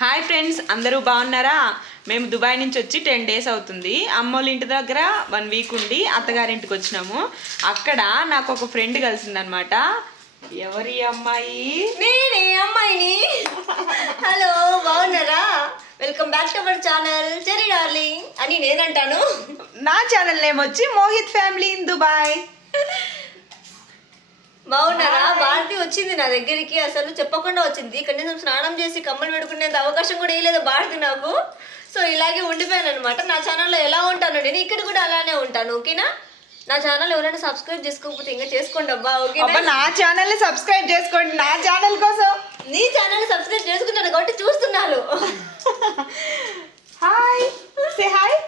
Hi friends, అందరూ బాగున్నారా? మేము దుబాయ్ నుంచి వచ్చి 10 days అవుతుంది. అమ్మోళ్ళ ఇంటి దగ్గర 1 week ఉండి అత్తగారింటికి వచ్చినాము. అక్కడ నాకు ఒక ఫ్రెండ్ కలిసిందనమాట. ఎవరి అమ్మాయి? నేనే అమ్మాయిని. హలో, బాగున్నారా? Welcome back to our channel cherry darling అని నేనంటాను. నా ఛానల్ నేమ్ వచ్చి మోహిత్ ఫ్యామిలీ ఇన్ దుబాయ్. బాగున్నారా? భారతి వచ్చింది నా దగ్గరికి, అసలు చెప్పకుండా వచ్చింది. కనీసం స్నానం చేసి కమ్మలు పెట్టుకునేంత అవకాశం కూడా వేయలేదు భారతి నాకు. సో ఇలాగే ఉండిపోయాను అనమాట. నా ఛానల్లో ఎలా ఉంటాను నేను ఇక్కడ కూడా అలానే ఉంటాను, ఓకేనా? నా ఛానల్ ఎవరైనా సబ్స్క్రైబ్ చేసుకోకపోతే ఇంకా చేసుకోండి అబ్బా, ఓకేనా? నా ఛానల్ సబ్స్క్రైబ్ చేసుకోండి. నా ఛానల్ కోసం నీ ఛానల్ సబ్స్క్రైబ్ చేసుకుంటాను కాబట్టి చూస్తున్నాను. Hi, say hi.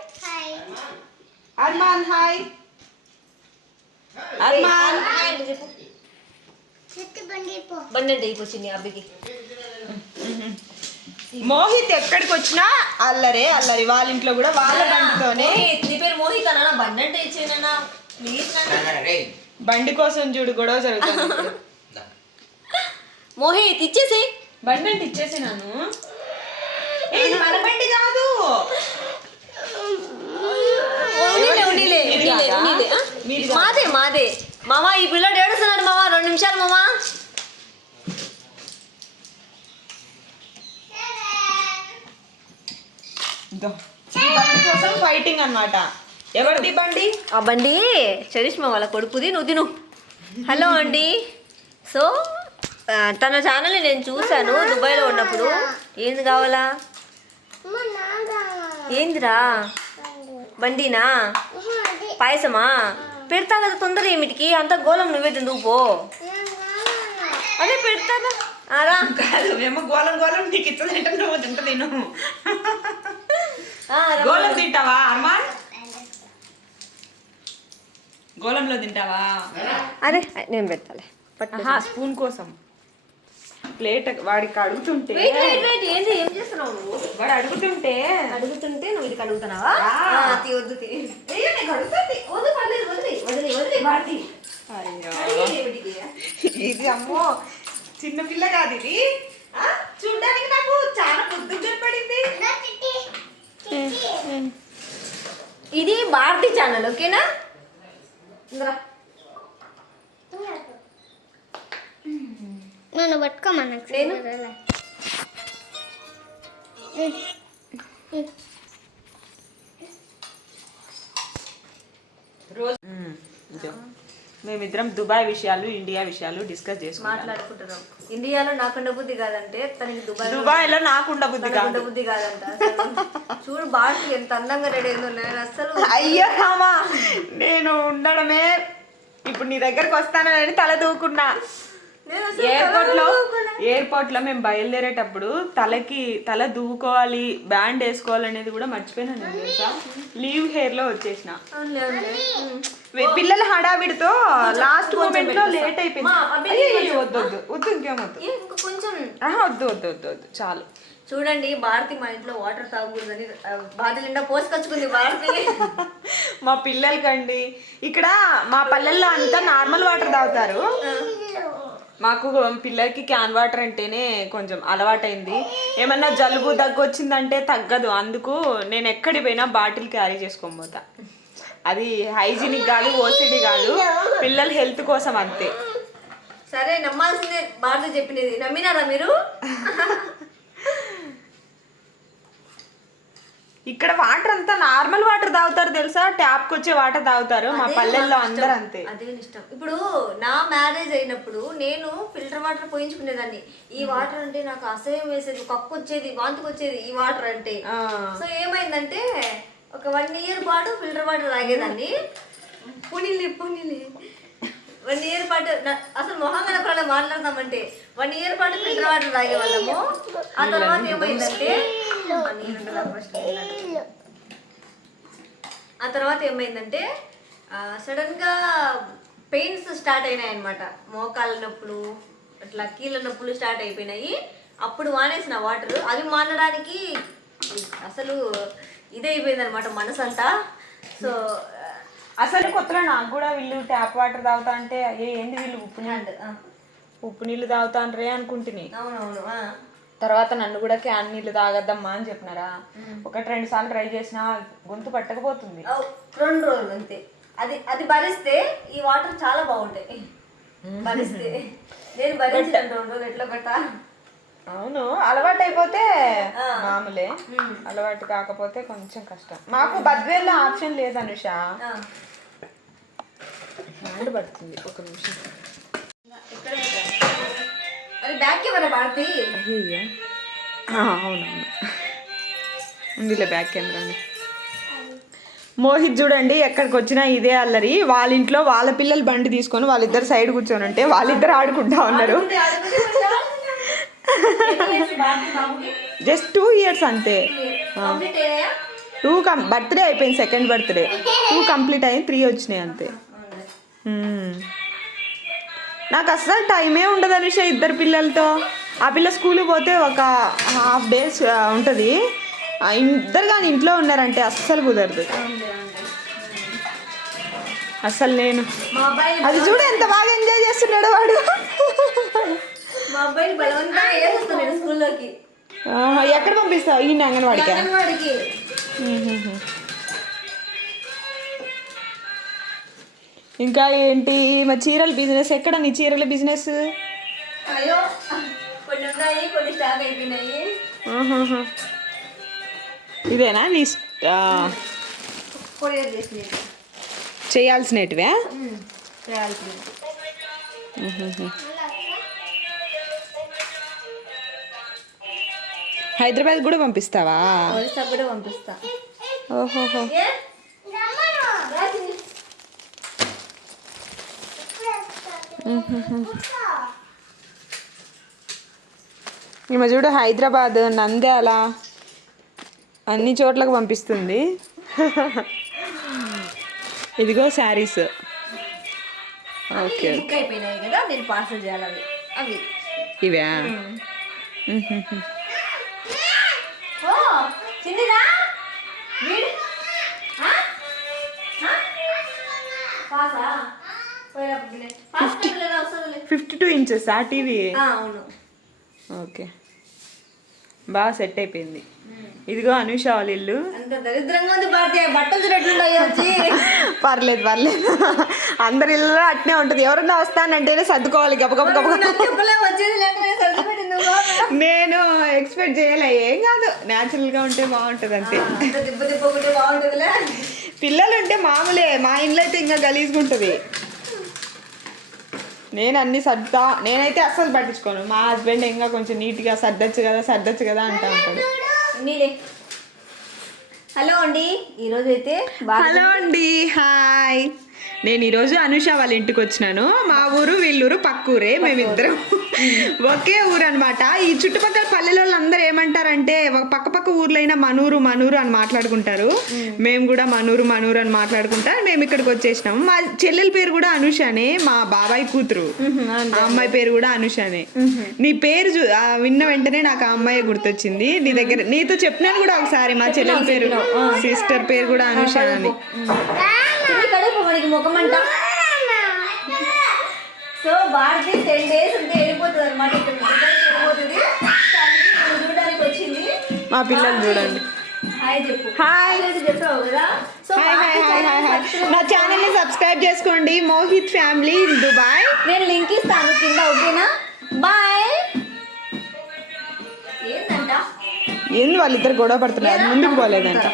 Arman hi. Arman బండి అంటే అయిపోయింది అబ్బికి. మోహిత్ ఎక్కడికి వచ్చినా అల్లరే అల్లరి. వాళ్ళ ఇంట్లో కూడా వాళ్ళ బండితోనే. నీ పేరు మోహిత్ అన్నా? బండి అంటే ఇచ్చేనా? బండి కోసం చూడు గొడవ జరుగుతుంది. మోహిత్ ఇచ్చేసి బండి అంటే ఇచ్చేసినాను. ఇది మన బండి కాదు. మాదే మాదే మామా. ఈ పిల్లడు ఏడుస్తున్నాడు మామా. 2 నిమిషాలు మామా. బండి కోసం ఫైటింగ్ అన్నమాట. ఎవరిది బండి? ఆ బండి చరిష్మా వాళ్ళ కొడుకుది, నువ్వు తిను. హలో అండి. సో తన ఛానల్ని నేను చూశాను దుబాయ్లో ఉన్నప్పుడు. ఏంది కావాలా? ఏందిరా? బండినా? పాయసమా? పెడతా కదా, తొందర ఏమిటికి అంత గోళం నువ్వే తిందుకు పో. అదే పెడతానా? రా. కాదు, మేము గోలం గోలం నీకు ఇచ్చదంటే నువ్వు తింటా తిను. గోలం తింటావా అర్మాన్? గోలంలో తింటావా? అరే నేను పెడతాలే. స్పూన్ కోసం ప్లేట్ వాడికి అడుగుతుంటే ఏంది ఏం చేస్తున్నావు నువ్వు? వాడు అడుగుతుంటే నువ్వు ఇది కడుగుతున్నావా? వద్దు ఇది అమ్మో చిన్న పిల్ల కాదు ఇది. చూడడానికి నాకు చాలా బుద్ధి కనపడింది. ఇది భారతి ఛానల్, ఓకేనా? నన్ను పట్టుకోమన్నా. నేను రోజు మేమిద్దరం దుబాయ్ విషయాలు, ఇండియా విషయాలు డిస్కస్ చేసుకుంటాం, మాట్లాడుకుంటున్నాం. ఇండియాలో నాకుండ బుద్ధి కాదంటే తనకి దుబాయ్ లో నాకుండ బుద్ధి కాదు. బుద్ధి కాదంట. చూడు భారతి ఎంత అందంగా రెడీ అయిందో. నేను అసలు అయ్యో రామా, నేను ఉండడమే ఇప్పుడు నీ దగ్గరకు వస్తానని తల దూకున్నా. ఎయిర్పోర్ట్ లో మేము బయలుదేరేటప్పుడు తల దూకోవాలి, బ్యాండ్ వేసుకోవాలనేది కూడా మర్చిపోయినా నేను, తెలుసా? లీవ్ హెయిర్ లో వచ్చేసిన. పిల్లల హడావిడితో లాస్ట్ మూమెంట్ లో లేట్ అయిపోయింది. వద్దు ఇంకేమొద్దు, వద్దు చాలు. చూడండి, భారతి మా ఇంట్లో వాటర్ తాగకూడదని బాటిల్ నిండా పోసుకొచ్చుకుంది భారతి. మా పిల్లలకండి ఇక్కడ మా పల్లెల్లో అంతా నార్మల్ వాటర్ తాగుతారు. మాకు పిల్లలకి క్యాన్ వాటర్ అంటేనే కొంచెం అలవాటైంది. ఏమన్నా జలుబు దగ్గు వచ్చిందంటే తగ్గదు. అందుకు నేను ఎక్కడికి పోయినా బాటిల్ క్యారీ చేసుకొని పోతా. అది హైజీనిక్ కాదు, ఓసిడి కాదు, పిల్లల హెల్త్ కోసం అంతే. సరే, నమ్మాల్సిందే భారతి చెప్పినది. నమ్మినారా మీరు? ఇక్కడ వాటర్ అంతా నార్మల్ వాటర్ తాగుతారు, తెలుసా? ట్యాప్ కి వచ్చే వాటర్ తాగుతారు. మా పల్లెల్లో అందరూ అంతే. అదే ఇష్టం. ఇప్పుడు నా మ్యారేజ్ అయినప్పుడు నేను ఫిల్టర్ వాటర్ పోయించుకునేదాన్ని. ఈ వాటర్ అంటే నాకు అసహ్యం వేసేది, కక్కు వచ్చేది, వాంతికి వచ్చేది ఈ వాటర్ అంటే. సో ఏమైందంటే ఒక 1 year పాటు ఫిల్టర్ వాటర్ తాగేదాన్ని. పునీలి 1 year పాటు అసలు మొహం కనపడాలి మాట్లాడదామంటే. 1 year పాటు ఫిల్టర్ వాటర్ తాగేవాళ్ళము. ఆ తర్వాత ఏమైందంటే సడన్ గా పెయిన్స్ స్టార్ట్ అయినాయి అనమాట. మోకాళ్ళ నొప్పులు, అట్లా కీళ్ళ నొప్పులు స్టార్ట్ అయిపోయినాయి. అప్పుడు మానేసిన వాటర్. అవి మానడానికి అసలు ఇదే అయిపోయింది అనమాట మనసంతా. సో అసలు కొత్తలో నాకు కూడా వీళ్ళు ట్యాప్ వాటర్ తాగుతా అంటే ఏంది వీళ్ళు ఉప్పు నీళ్ళు తాగుతాండ్రే అనుకుంటున్నాయి. అవునవును. తర్వాత నన్ను కూడా క్యాన్ నీళ్ళు తాగద్దమ్మా అని చెప్పినారా. 1-2 సార్లు ట్రై చేసినా గొంతు పట్టకపోతుంది. 2 రోజులు అంతే. అది అది భరిస్తే ఈ వాటర్ చాలా బాగుంటాయి. భరిస్తే నేను భరించాను 2 రోజులు ఎట్లా పెట్టా. అవును, అలవాటు అయిపోతే మామూలే, అలవాటు కాకపోతే కొంచెం కష్టం. మాకు బద్వేల్లో ఆప్షన్ లేదు అనుష. హ్యాండ్ పడుతుంది, 1 నిమిషం. అది బ్యాక్ కెమెరా భారతి. అయ్యో అవునవును, ఉందిలే బ్యాక్ కెమెరాని. మోహిత్ చూడండి ఎక్కడికి వచ్చినా ఇదే అల్లరి. వాళ్ళ ఇంట్లో వాళ్ళ పిల్లలు బండి తీసుకొని వాళ్ళిద్దరు సైడ్ కూర్చొని ఉంటే వాళ్ళిద్దరు ఆడుకుంటా ఉన్నారు. జస్ట్ 2 ఇయర్స్ అంతే. 2 బర్త్డే అయిపోయింది, సెకండ్ బర్త్డే. 2 కంప్లీట్ అయ్యి 3 వచ్చినాయి అంతే. నాకు అస్సలు టైమే ఉండదు అనుష ఇద్దరు పిల్లలతో. ఆ పిల్ల స్కూల్కి పోతే ఒక ½ డే ఉంటుంది. ఇద్దరు కానీ ఇంట్లో ఉన్నారంటే అస్సలు కుదరదు అస్సలు. నేను అది చూడు ఎంత బాగా ఎంజాయ్ చేస్తున్నాడు వాడు. మా అబ్బాయిని బలవంతంగా వేసేస్తున్నాడు స్కూల్లోకి. ఎక్కడ పంపిస్తావు? ఈ అంగన్వాడికి. ఇంకా ఏంటి మా చీరల బిజినెస్? ఎక్కడ నీ చీరల బిజినెస్? అయ్యో కొన్ని ఉన్నాయి, కొన్ని స్టాక్ అయిపోయినాయి. ఇదేనా నీ కొరియర్ చేసినవి చేయాల్సినటివే? చేయాల్సింది. హైదరాబాద్ కూడా పంపిస్తావా? ఒరిస్సా కూడా పంపిస్తా. ఓహోహో. ఈమె చూడు హైదరాబాద్, నంద్యాల అన్ని చోట్లకు పంపిస్తుంది. ఇదిగో శారీస్. ఓకే, బుక్ అయిపోయినాయి కదా, నేను పార్సల్ చేయాలి అవి. అవి ఇవా? ఓ చిన్నదా 52 ఇంచెస్ ఆ టీవీ? అవును. ఓకే, బాగా సెట్ అయిపోయింది. ఇదిగో అనుష వాళ్ళ ఇల్లు. అంత దరిద్రంగా ఉంది భారతి, బట్టలు చూడట్లుంటాయి వచ్చి. పర్లేదు పర్లేదు, అందరి ఇల్లు అట్నే ఉంటుంది. ఎవరన్నా వస్తానంటేనే సర్దుకోవాలి గబగబ. నేను ఎక్స్పెక్ట్ చేయలే, ఏం కాదు, న్యాచురల్ గా ఉంటే బాగుంటది అంతే. పిల్లలు ఉంటే మామూలే, మా ఇంట్లో అయితే ఇంకా గలీజ్గా ఉంటుంది. నేను అన్ని సర్దా, నేనైతే అస్సలు పట్టించుకోను. మా హస్బెండ్ ఇంకా కొంచెం నీట్గా సర్దచ్చు కదా అంటా ఉంటాడు. హలో అండి, ఈరోజు అయితే హలో అండి, హాయ్. నేను ఈరోజు అనుష వాళ్ళ ఇంటికి వచ్చినాను. మా ఊరు వీళ్ళూరు పక్కూరే, మేమిద్దరం ఒకే ఊరు అనమాట. ఈ చుట్టుపక్కల పల్లెల అందరూ ఏమంటారంటే పక్క ఊర్లైనా మనూరు మనూరు అని మాట్లాడుకుంటారు. మేము కూడా మనూరు మనూరు అని మాట్లాడుకుంటాం. మేము ఇక్కడికి వచ్చేసినాము. మా చెల్లెల పేరు కూడా అనుషనే, మా బాబాయ్ కూతురు. ఆ అమ్మాయి పేరు కూడా అనుషనే. నీ పేరు విన్న వెంటనే నాకు ఆ అమ్మాయి గుర్తొచ్చింది. నీ దగ్గర నీతో చెప్పినాను కూడా ఒకసారి, మా చెల్లెల పేరు, సిస్టర్ పేరు కూడా అనుష అని. ముఖమంట. సో భారతి 10 days ఉంటే వెళ్ళిపోతుంది అనమాట. ఇక్కడ వెళ్ళిపోతుంది, చూడడానికి వచ్చింది. మా పిల్లలు చూడండి. హాయ్ చెప్పు. హాయ్ చెప్పావు కదా. సో నా ఛానల్ ని సబ్స్క్రైబ్ చేసుకోండి, మోహిత్ ఫ్యామిలీ ఇన్ దుబాయ్. నేను లింక్ ఇస్తాను కింద, ఓకేనా? బాయ్. ఏంటంట ఏంది వాళ్ళిద్దరు గొడవ పడుతున్నారు, అది ముందుకు పోలేదంట.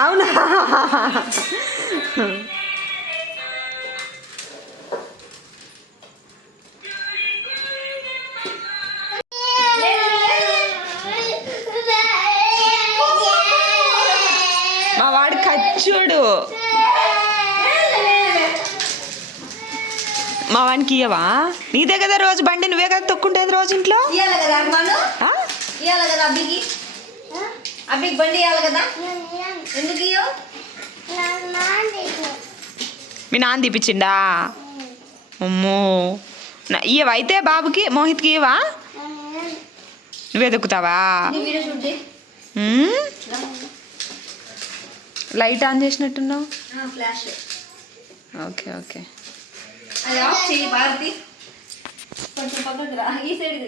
అవునా? మా వాడు ఖర్చుడు. మా వానికి ఇయ్యవా? నీదే కదా రోజు బండి, నువ్వే కదా తొక్కుంటేది రోజు ఇంట్లో. ఇవ్వాలి కదా అమ్మాను, ఇవ్వాలి కదా అబ్బికి. అబ్బికి బండి ఇవ్వాలి కదా, ఎందుకు ఇవ్వవు? మీ నాన్న తీపిచ్చిండా? అమ్మో, ఇయ్యవా అయితే బాబుకి, మోహిత్కి ఇవ్వవా? నువ్వే దొక్కుతావా? వీడియో షూట్ చేయి. లైట్ ఆన్ చేసినట్టున్నావు. Flash okay okay. అది ఆఫ్ చేయి భారతి, కొంచెం పక్కకు రా. ఈ సైడ్